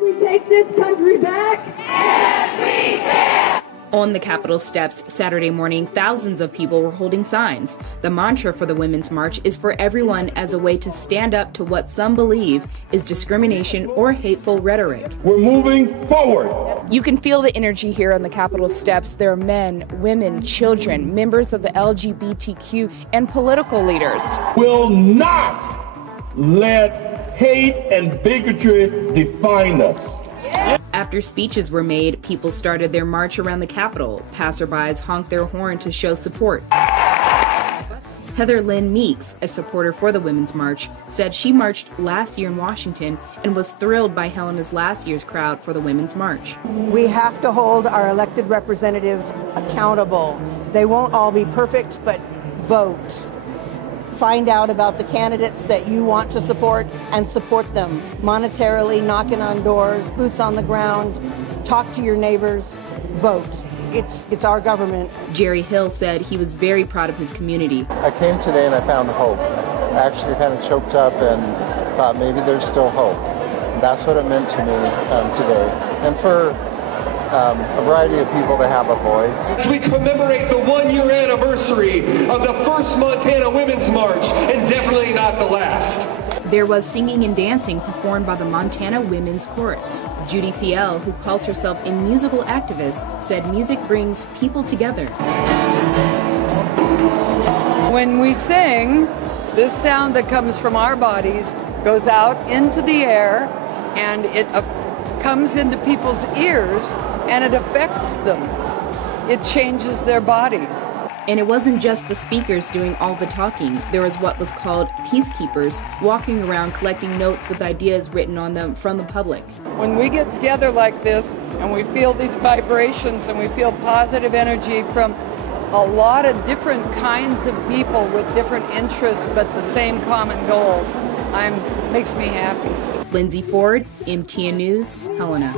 We take this country back. Yes, we can. On the Capitol steps Saturday morning, thousands of people were holding signs. The mantra for the Women's March is for everyone as a way to stand up to what some believe is discrimination or hateful rhetoric. We're moving forward. You can feel the energy here on the Capitol steps. There are men, women, children, members of the LGBTQ, and political leaders. Will not let hate and bigotry define us. After speeches were made, people started their march around the Capitol. Passerbys honked their horn to show support. Heather Lynn Meeks, a supporter for the Women's March, said she marched last year in Washington and was thrilled by Helena's last year's crowd for the Women's March. We have to hold our elected representatives accountable. They won't all be perfect, but vote. Find out about the candidates that you want to support and support them monetarily, knocking on doors, boots on the ground, talk to your neighbors, vote. It's our government. Jerry Hill said he was very proud of his community. I came today and I found hope. I actually kind of choked up and thought maybe there's still hope. And that's what it meant to me today. And for a variety of people to have a voice. As we commemorate the 1-year anniversary of the first Montana Women's March, and definitely not the last. There was singing and dancing performed by the Montana Women's Chorus. Judy Fiel, who calls herself a musical activist, said music brings people together. When we sing, this sound that comes from our bodies goes out into the air, and it comes into people's ears, and it affects them. It changes their bodies. And it wasn't just the speakers doing all the talking. There was what was called peacekeepers, walking around collecting notes with ideas written on them from the public. When we get together like this and we feel these vibrations and we feel positive energy from a lot of different kinds of people with different interests but the same common goals, makes me happy. Lindsay Ford, MTN News, Helena.